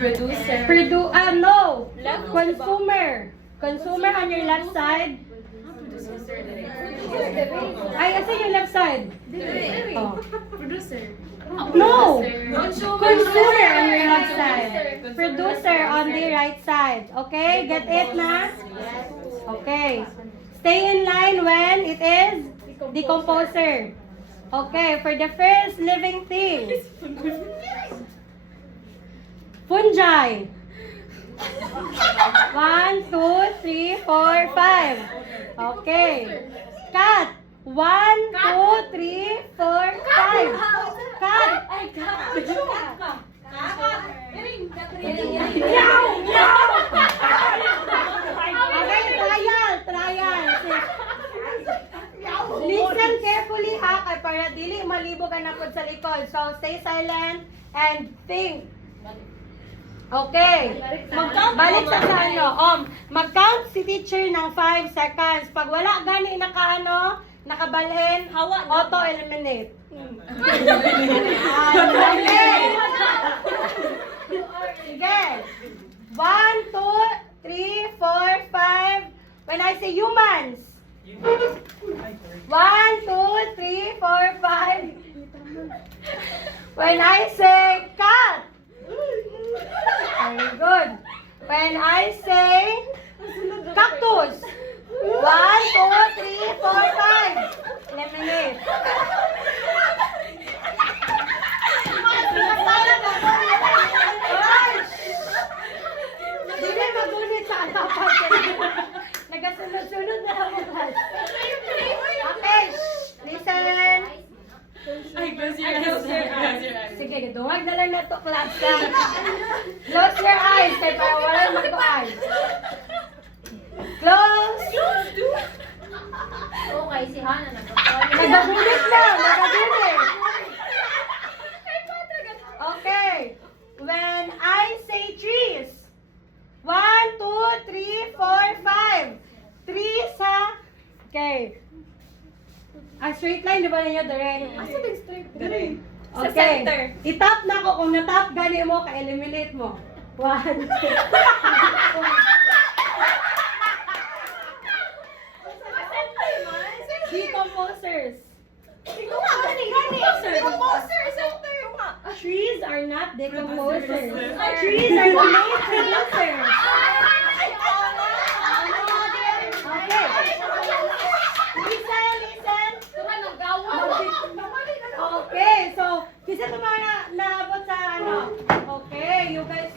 Producer. No. Left. Consumer. Consumer on your left side. Ay, asa yung left side? Oh. Producer. No. Consumer On your left side. Producer on the right side. Okay? Get it na? Okay. Stay in line when it is decomposer. Okay, for the first living thing. Fungi. 1, 2, 3, 4, 5. Okay. Cat. 1, 2, 3, 4, 5. Cat. Okay, trial. Listen carefully ha, kay para dili malibog ang napod sa likod. So, stay silent and think. Okay. Balik sa ano. Mag-count si teacher ng 5 seconds. Pag wala gani nakabalhin, auto-eliminate. Okay. Sige. 1, 2, 3, 4, 5. When I say humans. 1, 2, 3, 4, 5. When I say cat. Very good. When I say cactus. 1, 2, 3, 4, 5. Eliminate. Hindi magunit sa atapan. Nagasunod-sunod na ako. Okay. Listen. Ay, close your eyes. Sige, duwag na lang na ito, class ka. Close your eyes, kaya para wala mag-eyes. Close. Okay, si Hana na. Nagagulit lang, nagagulit. Okay. When I say trees. 1, 2, 3, 4, 5. Trees, ha? Okay. Straight line, di ba ninyo, direct? Dire. Sa Okay. center. I-tap na ako. Kung na-tap, gani mo, ka-eliminate mo. 1, 2. Decomposers. Trees are not decomposers. Trees are the main producers. Okay. Listen. Okay, so, kasi ito mga naabot sa ano. Okay, you guys